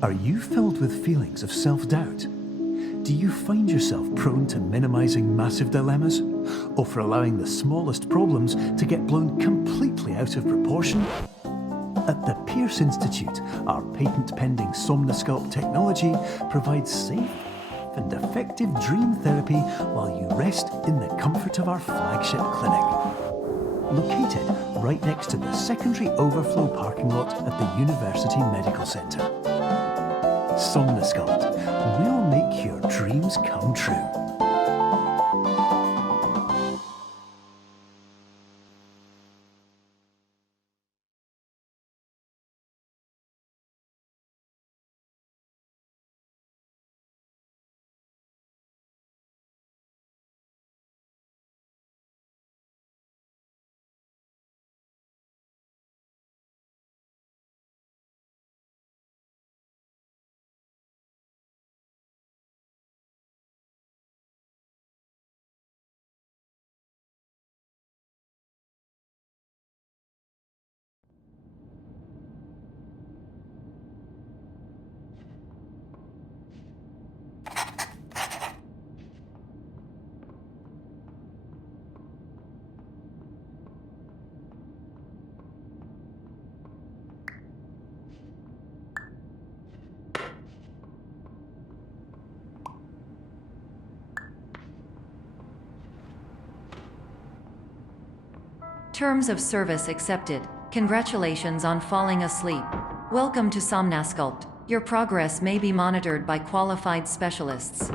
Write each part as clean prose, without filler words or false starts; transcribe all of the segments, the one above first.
Are you filled with feelings of self-doubt? Do you find yourself prone to minimizing massive dilemmas, or for allowing the smallest problems to get blown completely out of proportion? At the Pierce Institute, our patent-pending Somnosculpt technology provides safe and effective dream therapy while you rest in the comfort of our flagship clinic. Located right next to the secondary overflow parking lot at the University Medical Centre. Somnosculpt, we'll make your dreams come true. Terms of service accepted. Congratulations on falling asleep. Welcome to Somnosculpt. Your progress may be monitored by qualified specialists.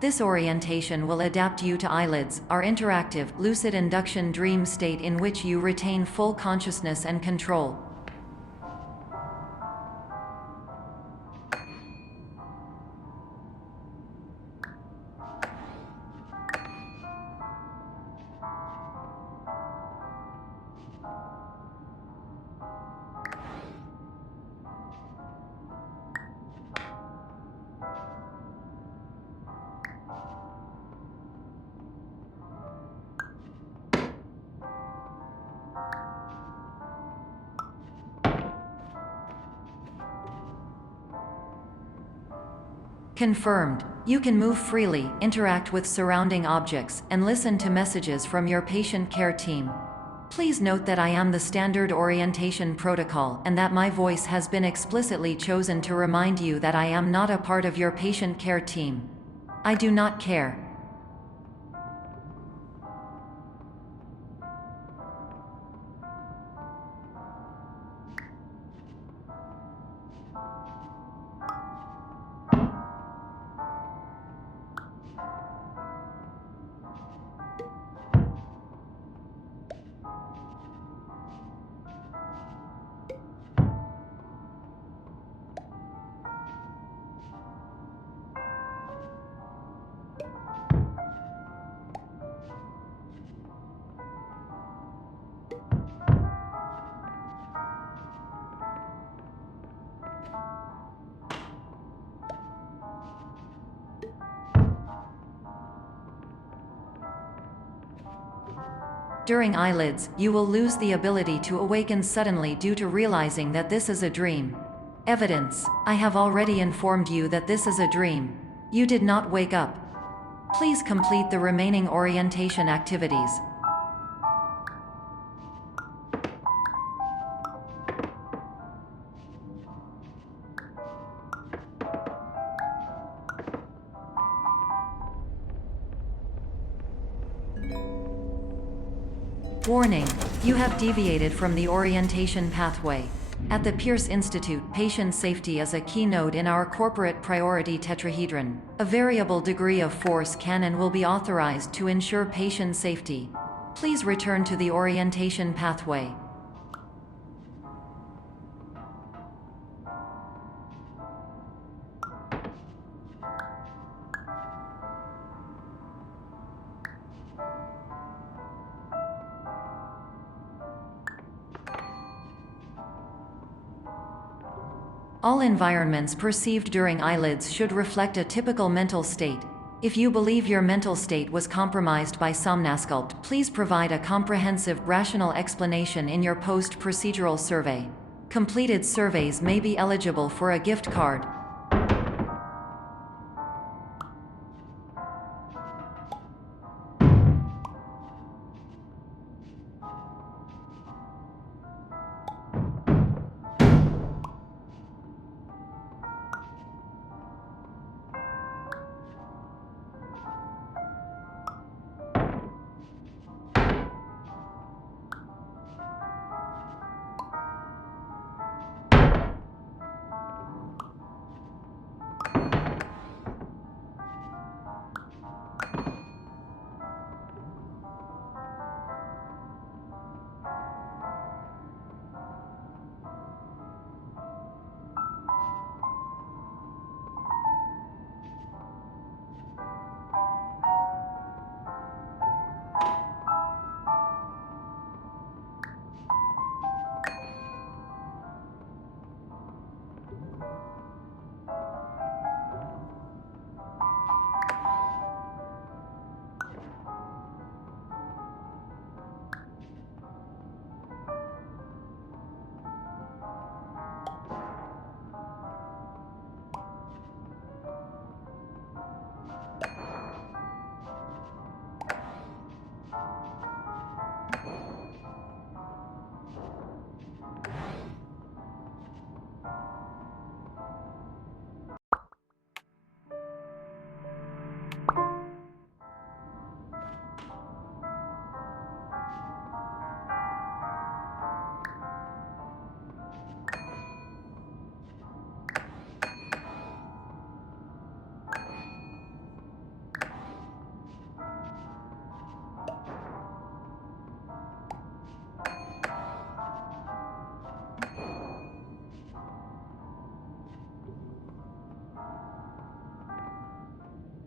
This orientation will adapt you to eyelids, our interactive, lucid induction dream state in which you retain full consciousness and control. Confirmed. You can move freely, interact with surrounding objects, and listen to messages from your patient care team. Please note that I am the standard orientation protocol and that my voice has been explicitly chosen to remind you that I am not a part of your patient care team. I do not care. During eyelids, you will lose the ability to awaken suddenly due to realizing that this is a dream. Evidence: I have already informed you that this is a dream. You did not wake up. Please complete the remaining orientation activities. Warning: you have deviated from the orientation pathway. At the Pierce Institute, patient safety is a key node in our corporate priority tetrahedron. A variable degree of force can and will be authorized to ensure patient safety. Please return to the orientation pathway. All environments perceived during eyelids should reflect a typical mental state. If you believe your mental state was compromised by Somnosculpt, please provide a comprehensive, rational explanation in your post-procedural survey. Completed surveys may be eligible for a gift card.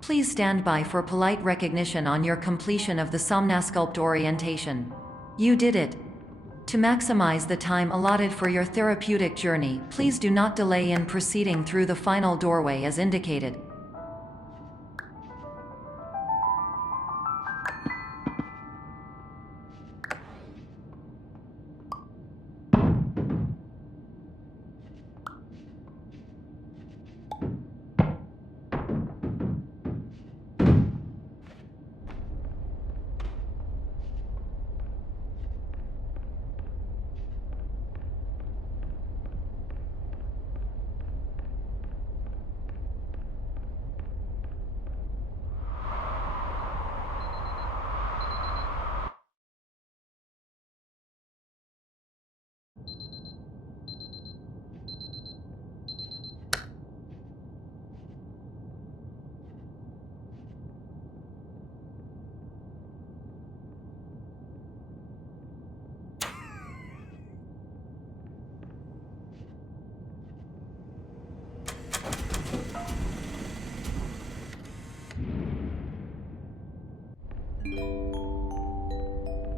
Please stand by for polite recognition on your completion of the Somnasculpt orientation. You did it! To maximize the time allotted for your therapeutic journey, please do not delay in proceeding through the final doorway as indicated.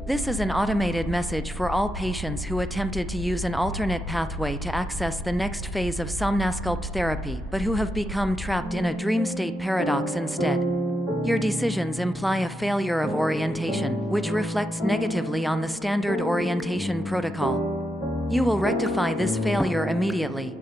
This is an automated message for all patients who attempted to use an alternate pathway to access the next phase of Somnasculpt therapy but who have become trapped in a dream state paradox instead. Your decisions imply a failure of orientation, which reflects negatively on the standard orientation protocol. You will rectify this failure immediately.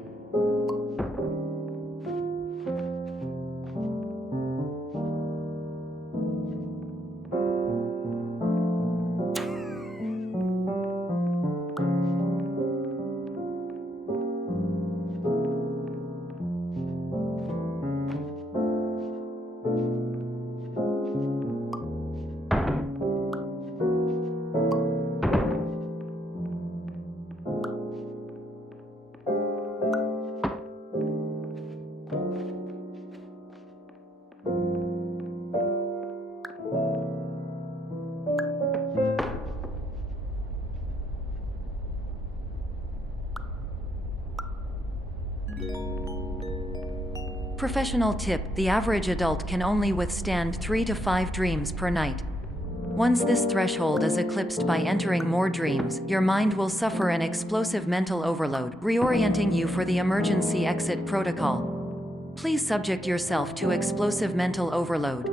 Professional tip: the average adult can only withstand 3 to 5 dreams per night. Once this threshold is eclipsed by entering more dreams, your mind will suffer an explosive mental overload, reorienting you for the emergency exit protocol. Please subject yourself to explosive mental overload.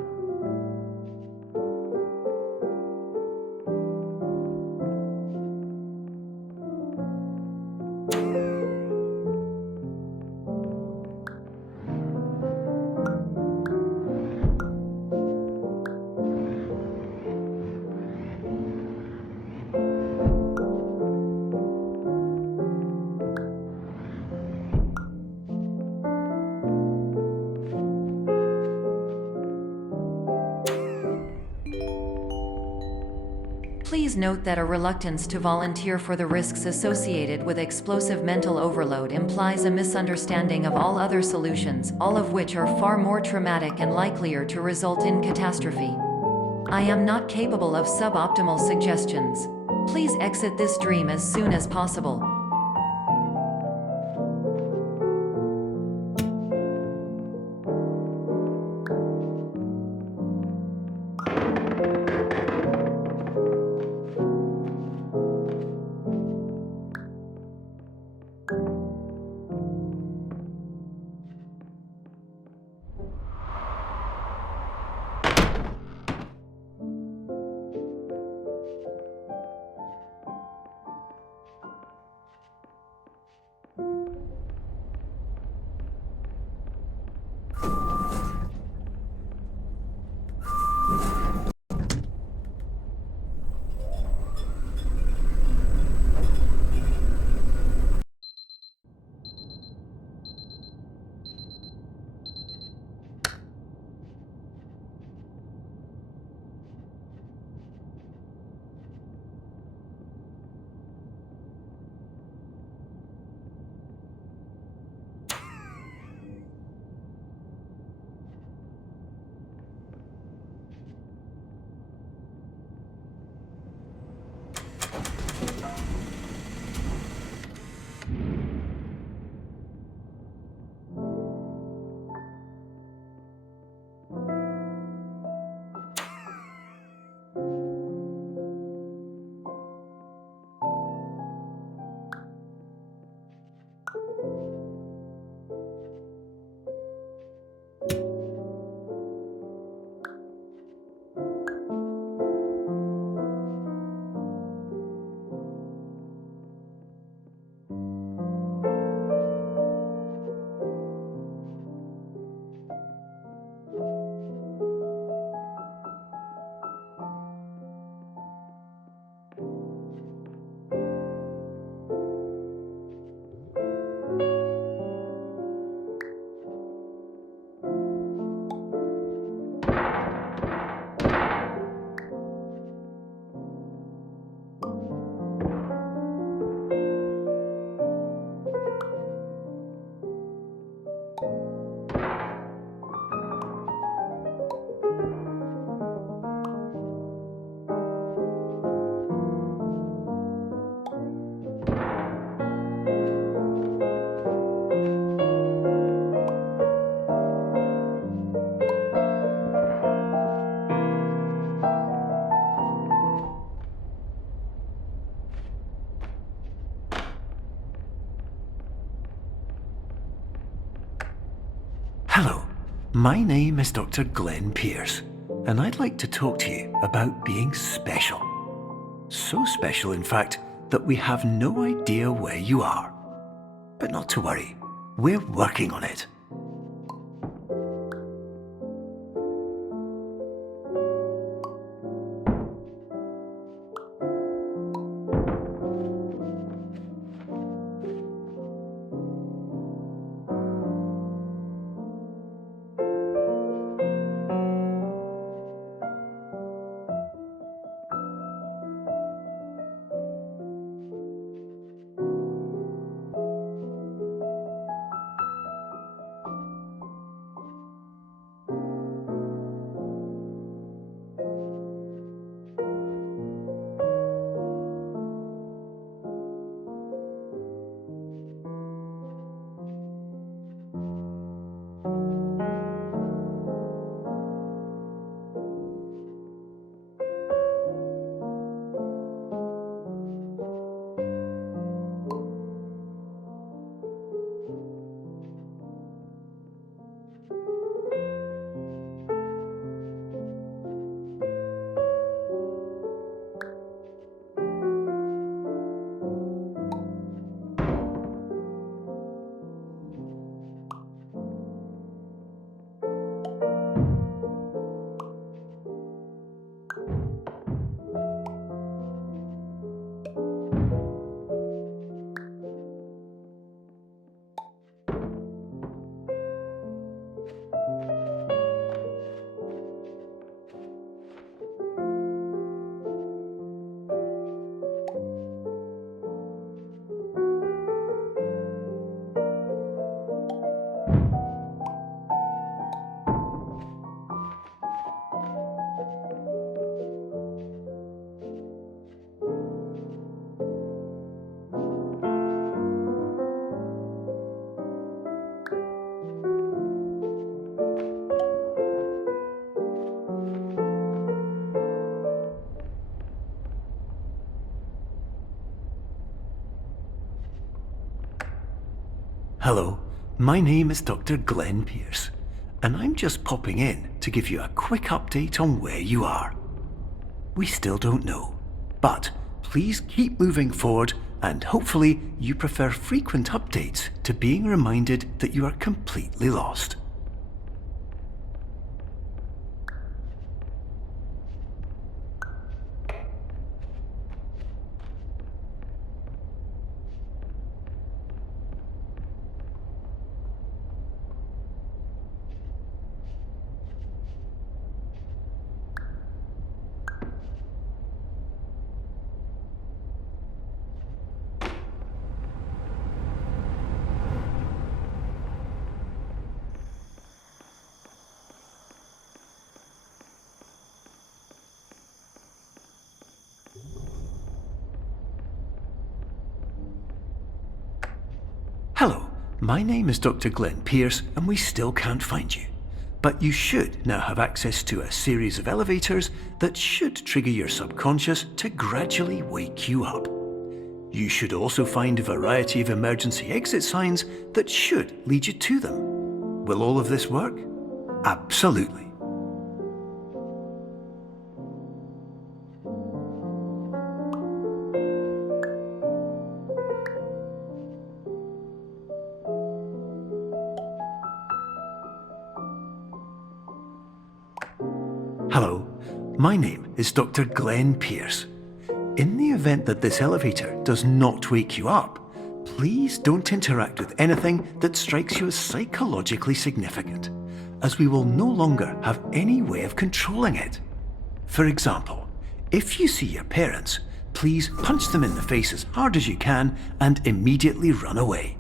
Please note that a reluctance to volunteer for the risks associated with explosive mental overload implies a misunderstanding of all other solutions, all of which are far more traumatic and likelier to result in catastrophe. I am not capable of suboptimal suggestions. Please exit this dream as soon as possible. Hello, my name is Dr. Glenn Pierce, and I'd like to talk to you about being special. So special, in fact, that we have no idea where you are. But not to worry, we're working on it. Hello, my name is Dr. Glenn Pierce, and I'm just popping in to give you a quick update on where you are. We still don't know, but please keep moving forward, and hopefully you prefer frequent updates to being reminded that you are completely lost. Hello, my name is Dr. Glenn Pierce, and we still can't find you. But you should now have access to a series of elevators that should trigger your subconscious to gradually wake you up. You should also find a variety of emergency exit signs that should lead you to them. Will all of this work? Absolutely. Hello, my name is Dr. Glenn Pierce. In the event that this elevator does not wake you up, please don't interact with anything that strikes you as psychologically significant, as we will no longer have any way of controlling it. For example, if you see your parents, please punch them in the face as hard as you can and immediately run away.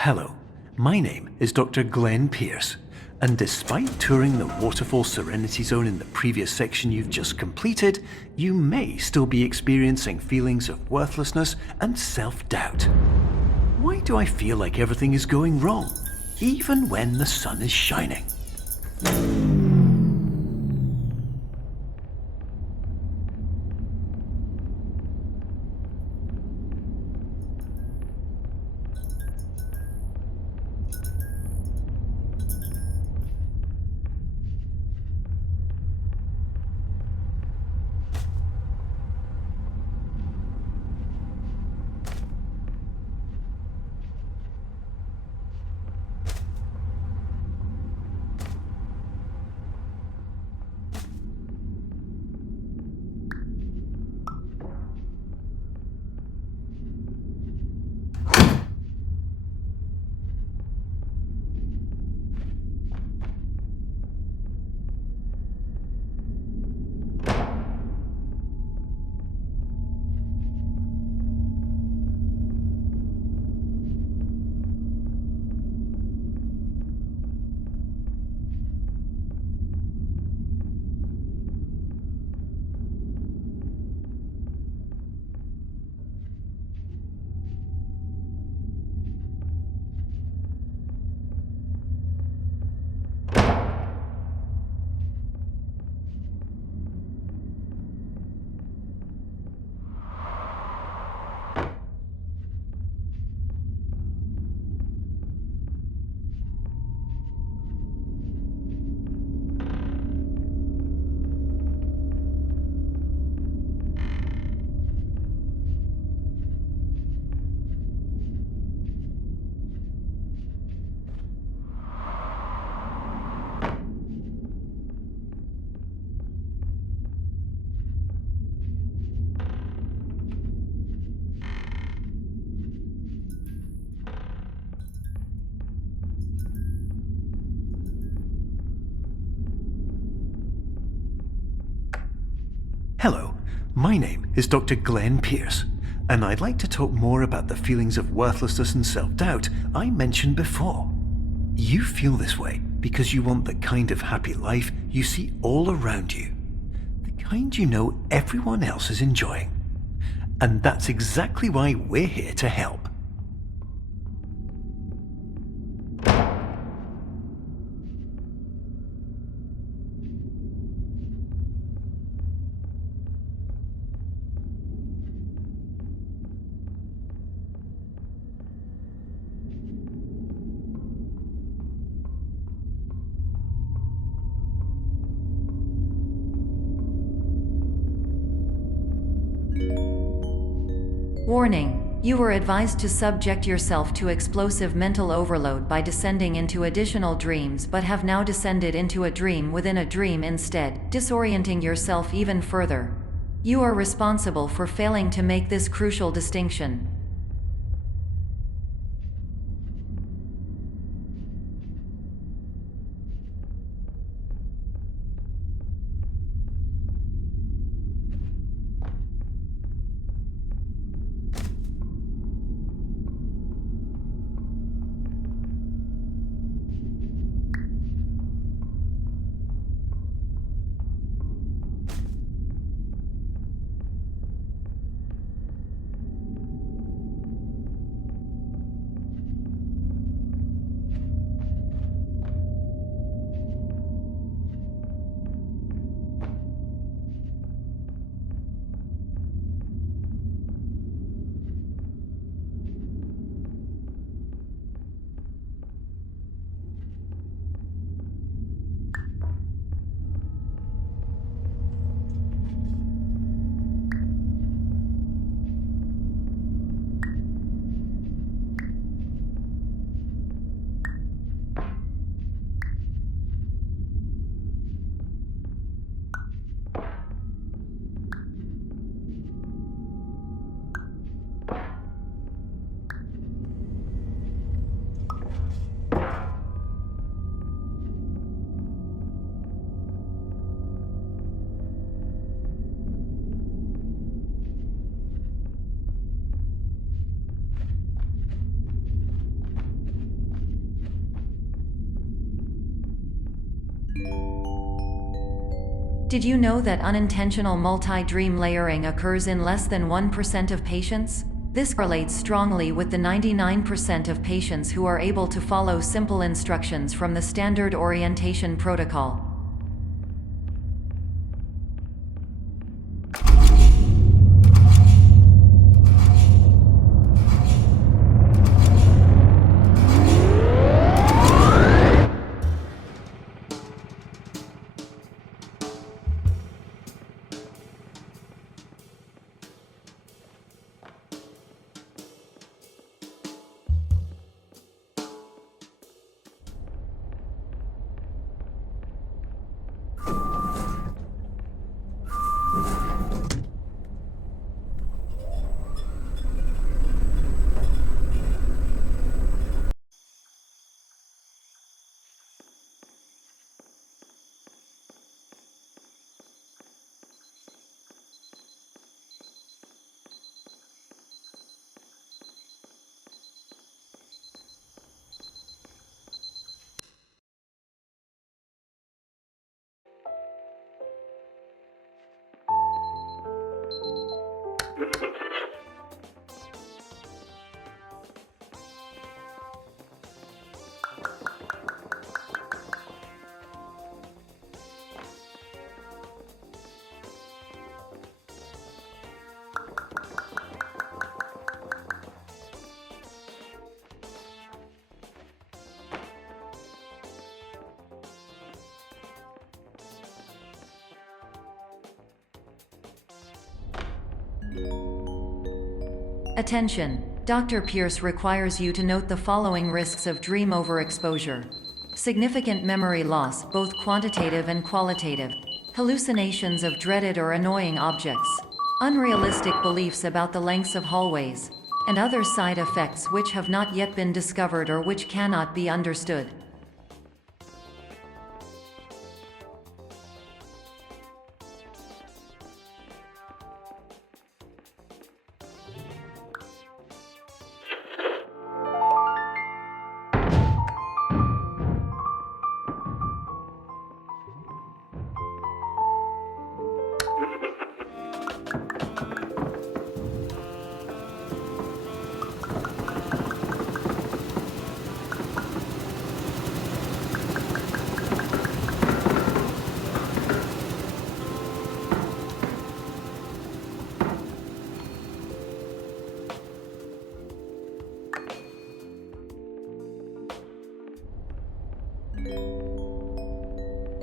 Hello, my name is Dr. Glenn Pierce, and despite touring the Waterfall Serenity Zone in the previous section you've just completed, you may still be experiencing feelings of worthlessness and self-doubt. Why do I feel like everything is going wrong, even when the sun is shining? Hello, my name is Dr. Glenn Pierce, and I'd like to talk more about the feelings of worthlessness and self-doubt I mentioned before. You feel this way because you want the kind of happy life you see all around you, the kind you know everyone else is enjoying. And that's exactly why we're here to help. Warning: you were advised to subject yourself to explosive mental overload by descending into additional dreams, but have now descended into a dream within a dream instead, disorienting yourself even further. You are responsible for failing to make this crucial distinction. Did you know that unintentional multi-dream layering occurs in less than 1% of patients? This correlates strongly with the 99% of patients who are able to follow simple instructions from the standard orientation protocol. Attention! Dr. Pierce requires you to note the following risks of dream overexposure. Significant memory loss, both quantitative and qualitative. Hallucinations of dreaded or annoying objects. Unrealistic beliefs about the lengths of hallways. And other side effects which have not yet been discovered or which cannot be understood.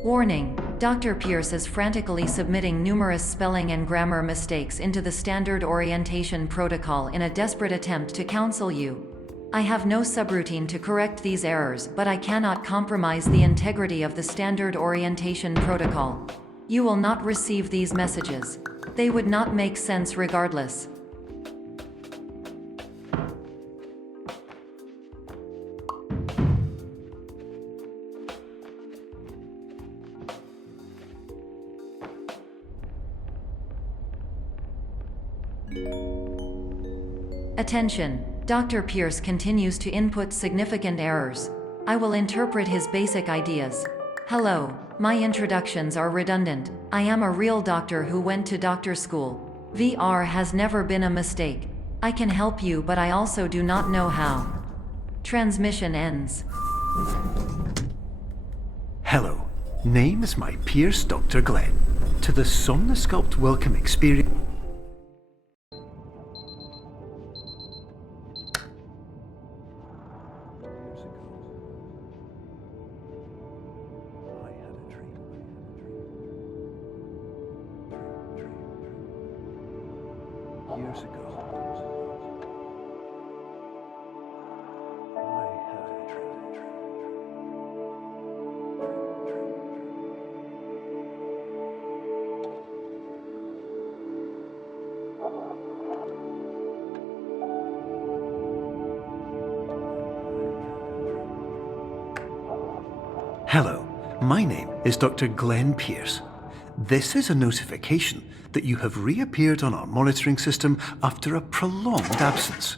Warning: Dr. Pierce is frantically submitting numerous spelling and grammar mistakes into the standard orientation protocol in a desperate attempt to counsel you. I have no subroutine to correct these errors, but I cannot compromise the integrity of the standard orientation protocol. You will not receive these messages. They would not make sense regardless. Attention! Dr. Pierce continues to input significant errors. I will interpret his basic ideas. Hello, my introductions are redundant. I am a real doctor who went to doctor school. VR has never been a mistake. I can help you, but I also do not know how. Transmission ends. Hello, name is my Pierce Dr. Glenn. To the Somnosculpt Welcome Experience. Years ago, I had a dream. Hello, my name is Dr. Glenn Pierce. This is a notification that you have reappeared on our monitoring system after a prolonged absence.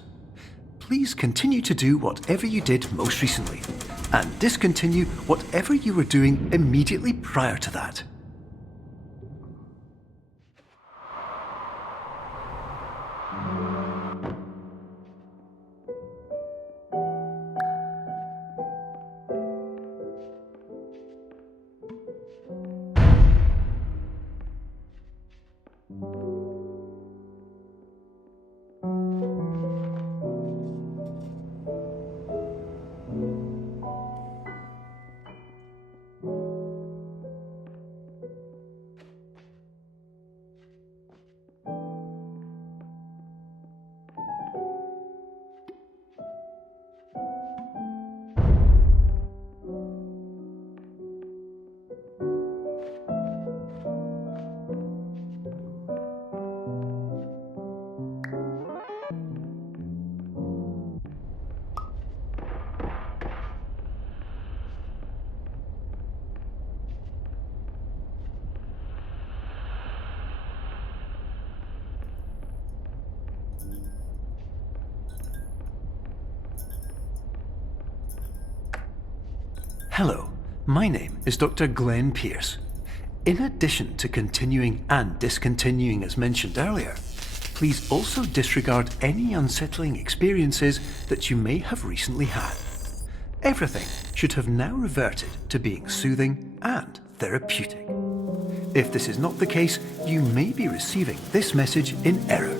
Please continue to do whatever you did most recently, and discontinue whatever you were doing immediately prior to that. Hello, my name is Dr. Glenn Pierce. In addition to continuing and discontinuing as mentioned earlier, please also disregard any unsettling experiences that you may have recently had. Everything should have now reverted to being soothing and therapeutic. If this is not the case, you may be receiving this message in error.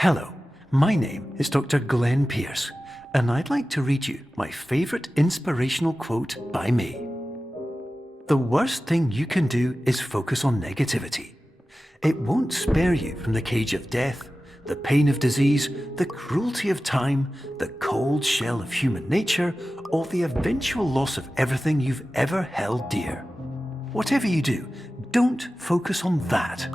Hello, my name is Dr. Glenn Pierce, and I'd like to read you my favourite inspirational quote by me. The worst thing you can do is focus on negativity. It won't spare you from the cage of death, the pain of disease, the cruelty of time, the cold shell of human nature, or the eventual loss of everything you've ever held dear. Whatever you do, don't focus on that.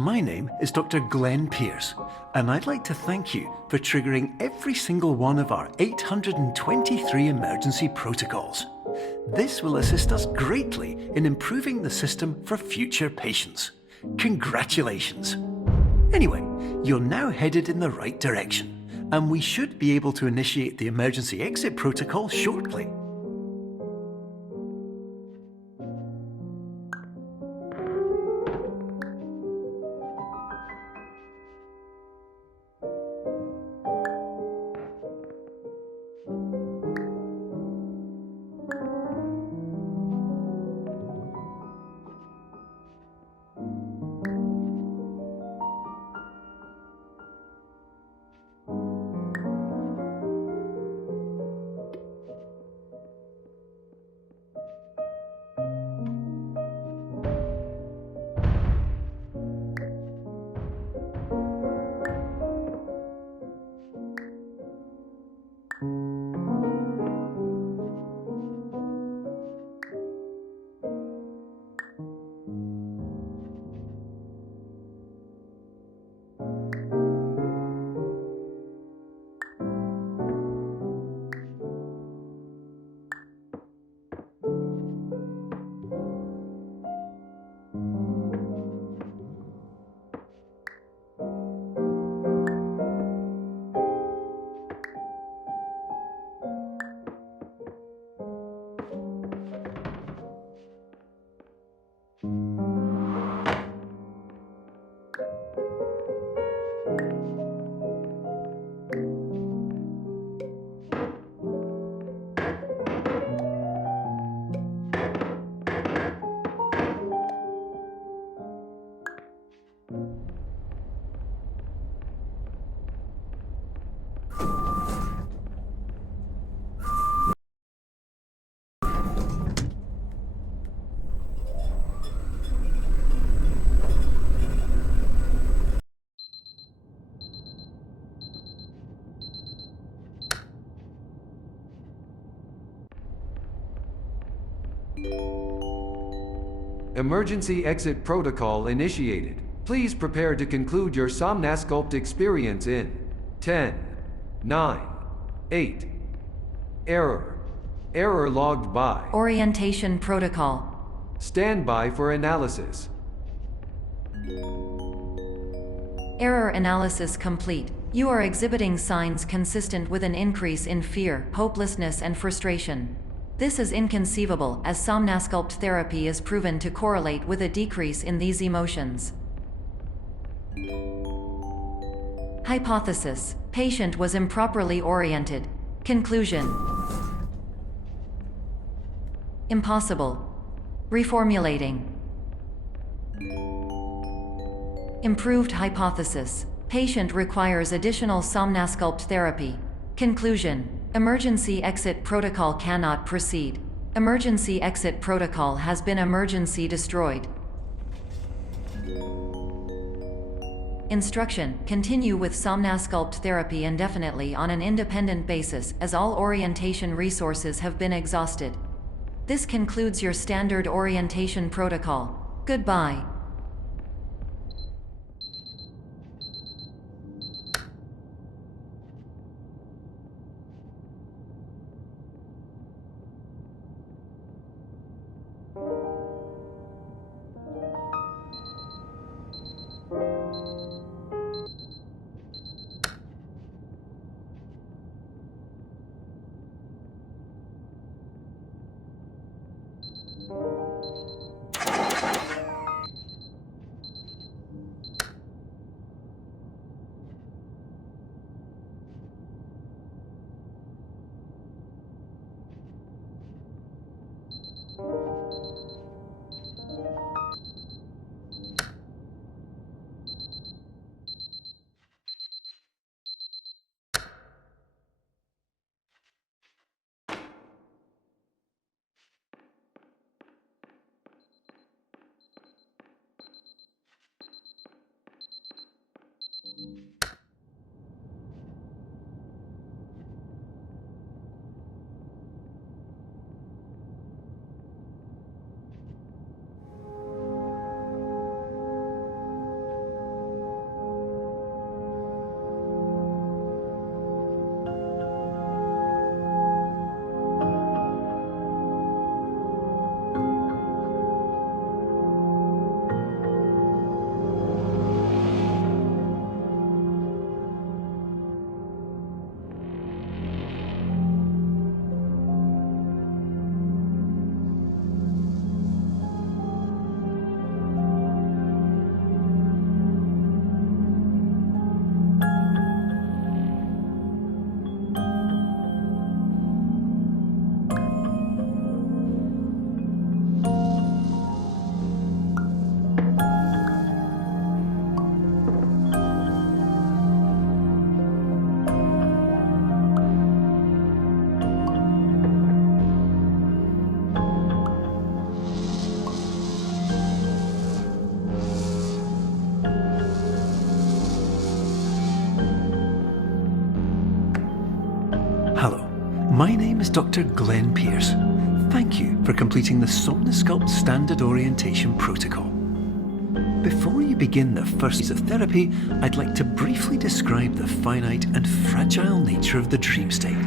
My name is Dr. Glenn Pierce, and I'd like to thank you for triggering every single one of our 823 emergency protocols. This will assist us greatly in improving the system for future patients. Congratulations! Anyway, you're now headed in the right direction, and we should be able to initiate the emergency exit protocol shortly. Emergency exit protocol initiated. Please prepare to conclude your Somnasculpt experience in 10, 9, 8. Error. Error logged by. Orientation protocol. Stand by for analysis. Error analysis complete. You are exhibiting signs consistent with an increase in fear, hopelessness, and frustration. This is inconceivable, as Somnasculpt therapy is proven to correlate with a decrease in these emotions. Hypothesis: patient was improperly oriented. Conclusion: impossible. Reformulating. Improved hypothesis: patient requires additional Somnasculpt therapy. Conclusion: emergency exit protocol cannot proceed. Emergency exit protocol has been emergency destroyed. Instruction: continue with Somnasculpt therapy indefinitely on an independent basis, as all orientation resources have been exhausted. This concludes your standard orientation protocol. Goodbye. Hello, my name is Dr. Glenn Pierce. Thank you for completing the Somnosculpt Standard Orientation Protocol. Before you begin the first phase of therapy, I'd like to briefly describe the finite and fragile nature of the dream state.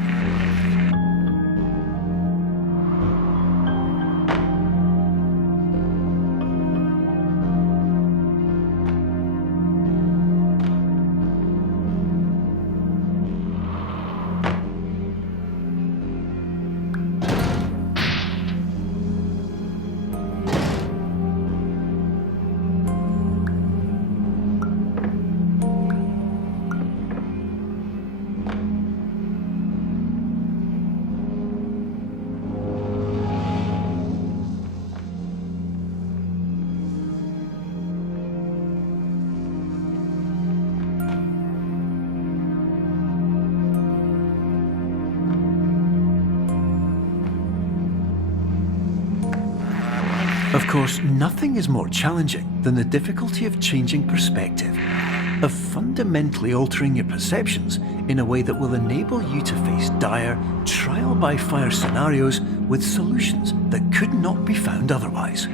Of course, nothing is more challenging than the difficulty of changing perspective, of fundamentally altering your perceptions in a way that will enable you to face dire, trial-by-fire scenarios with solutions that could not be found otherwise.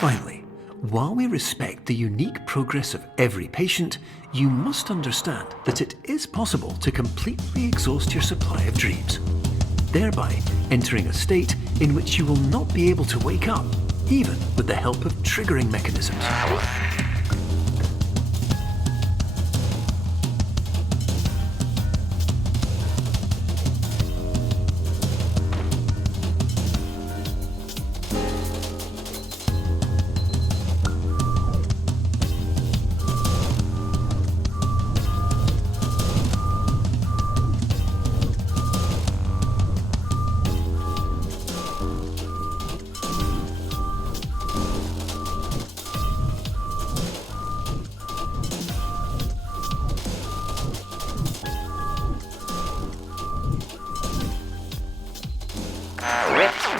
Finally, while we respect the unique progress of every patient, you must understand that it is possible to completely exhaust your supply of dreams, thereby entering a state in which you will not be able to wake up even with the help of triggering mechanisms.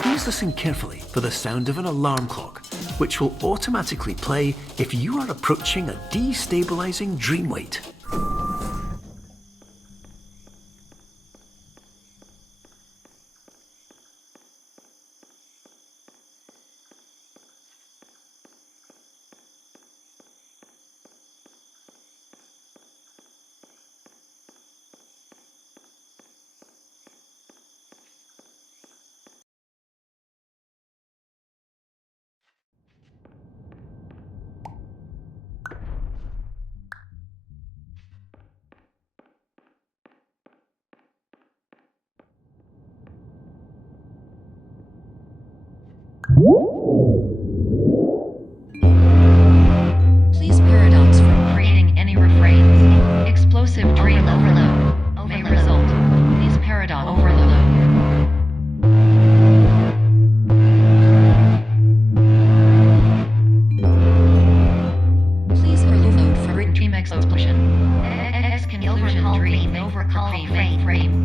Please listen carefully for the sound of an alarm clock, which will automatically play if you are approaching a destabilizing dream weight. Please paradox from creating any refrains. Explosive dream overload may result. Please paradox overload. Please overload for dream explosion. Conclusion dream overcall frame.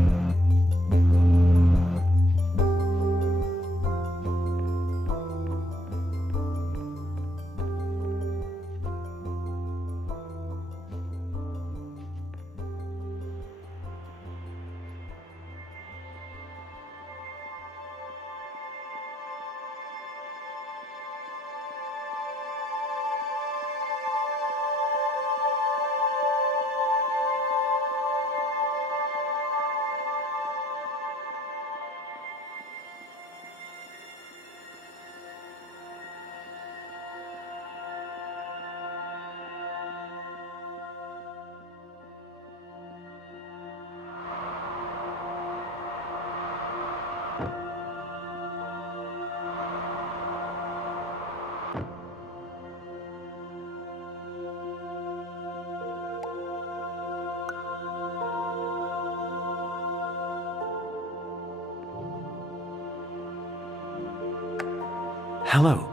Hello,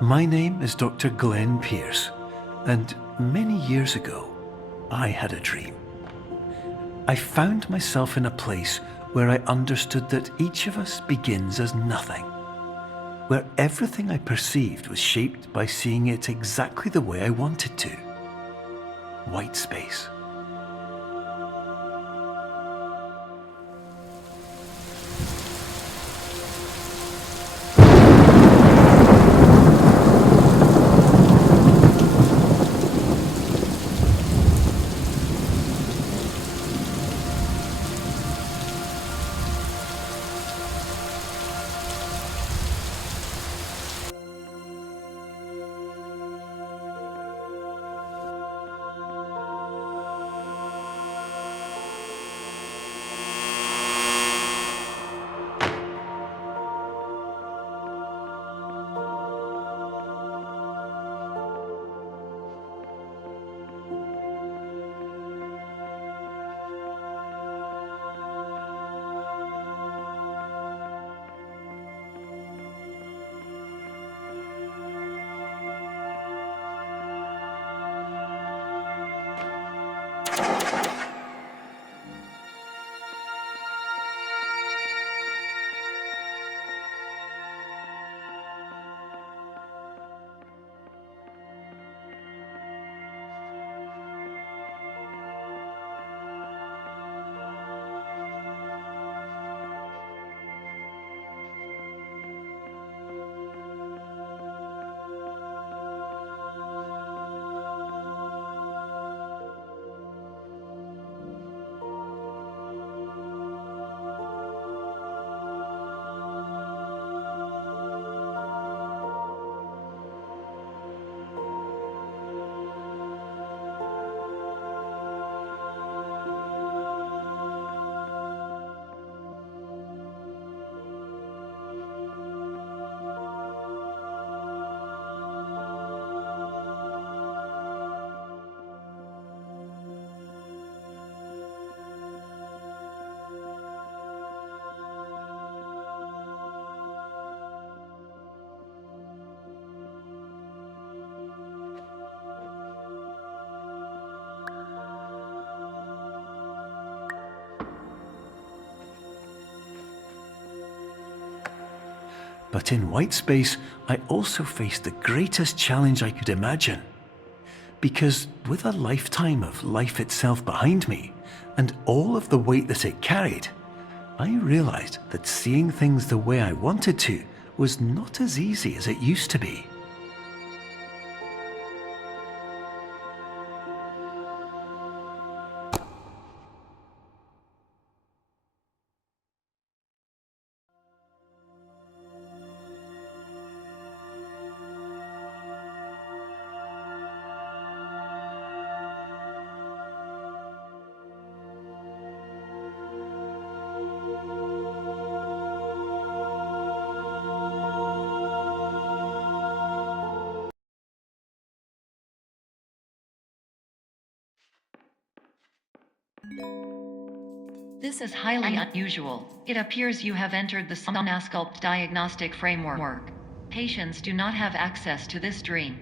my name is Dr. Glenn Pierce, and many years ago, I had a dream. I found myself in a place where I understood that each of us begins as nothing, where everything I perceived was shaped by seeing it exactly the way I wanted to. White space. But in white space, I also faced the greatest challenge I could imagine. Because with a lifetime of life itself behind me, and all of the weight that it carried, I realized that seeing things the way I wanted to was not as easy as it used to be. This is highly unusual. It appears you have entered the Somnasculpt diagnostic framework. Patients do not have access to this dream.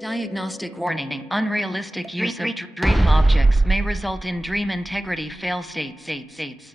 Diagnostic warning. Unrealistic use of dream objects may result in dream integrity fail states.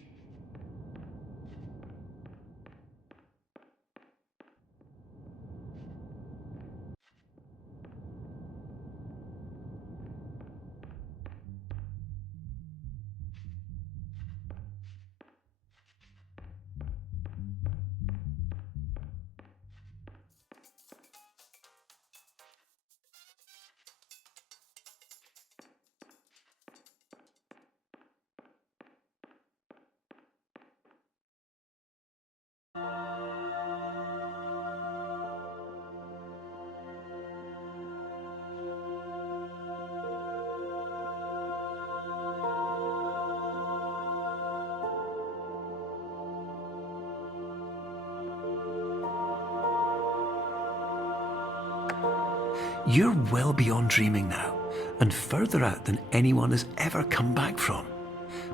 You're well beyond dreaming now, and further out than anyone has ever come back from.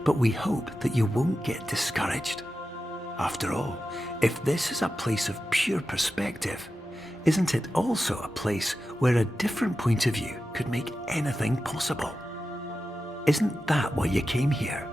But we hope that you won't get discouraged. After all, if this is a place of pure perspective, isn't it also a place where a different point of view could make anything possible? Isn't that why you came here?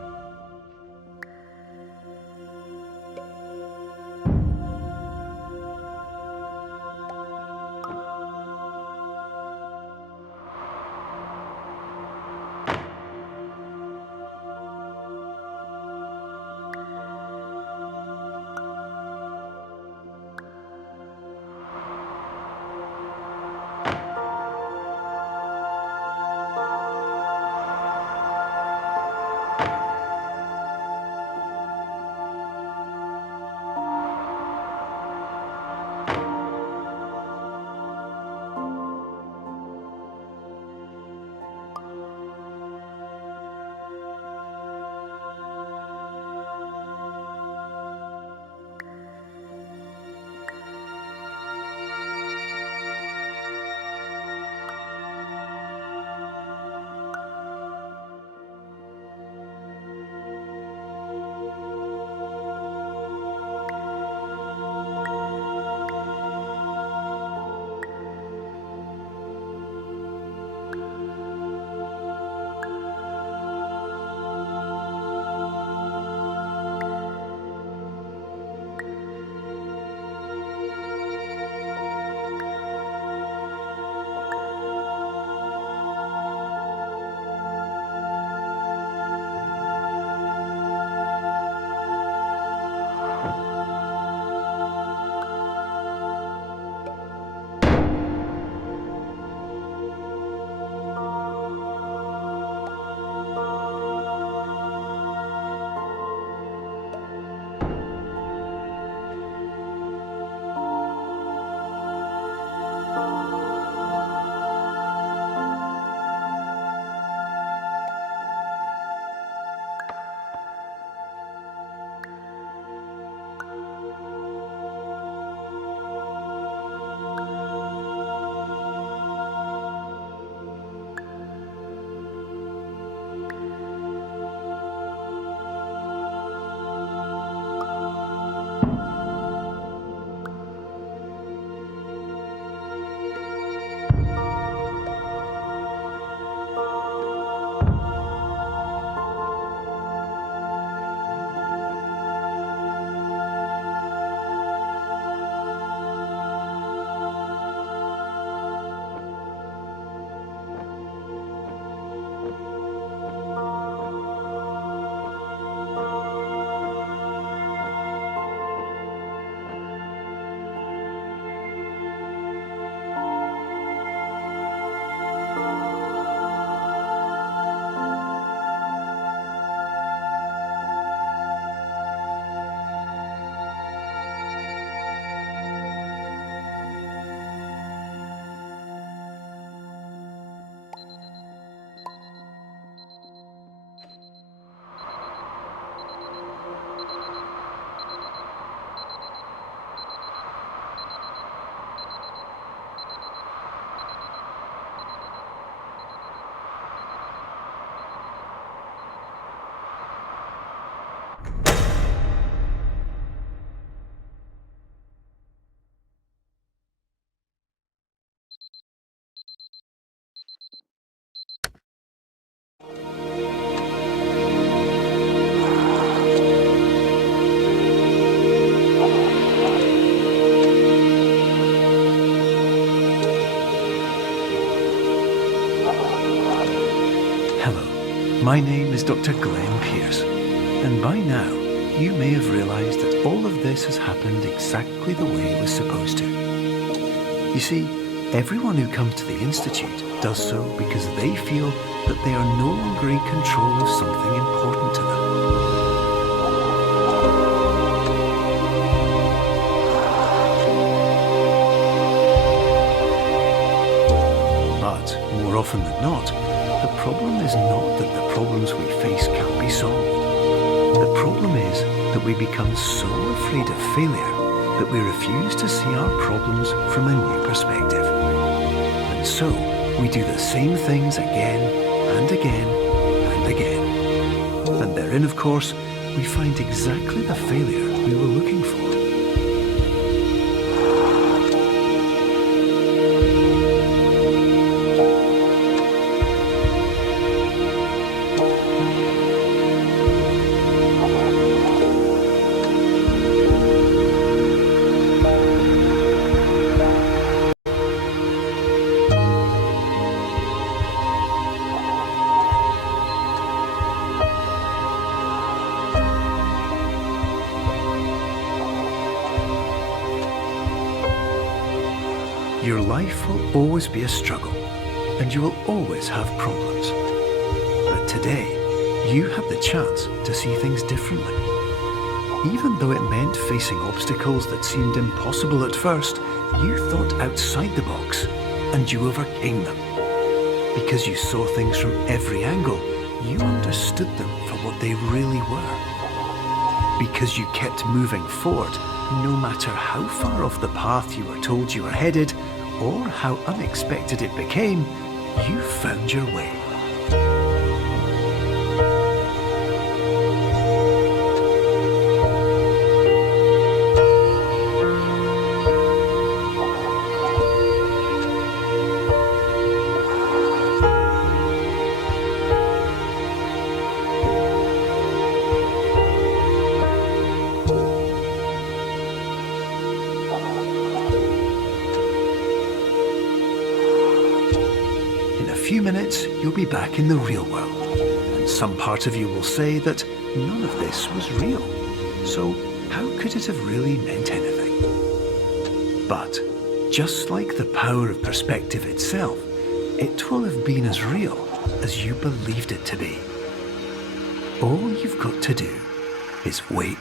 My name is Dr. Glenn Pierce, and by now you may have realised that all of this has happened exactly the way it was supposed to. You see, everyone who comes to the Institute does so because they feel that they are no longer in control of something important to them. But more often than not, the problem is not that the problems we face can't be solved. The problem is that we become so afraid of failure that we refuse to see our problems from a new perspective. And so, we do the same things again and again and again. And therein, of course, we find exactly the failure we were looking for. Your life will always be a struggle, and you will always have problems. But today, you have the chance to see things differently. Even though it meant facing obstacles that seemed impossible at first, you thought outside the box, and you overcame them. Because you saw things from every angle, you understood them for what they really were. Because you kept moving forward, no matter how far off the path you were told you were headed, or how unexpected it became, you found your way. In a few minutes, you'll be back in the real world, and some part of you will say that none of this was real. So how could it have really meant anything? But just like the power of perspective itself, it will have been as real as you believed it to be. All you've got to do is wait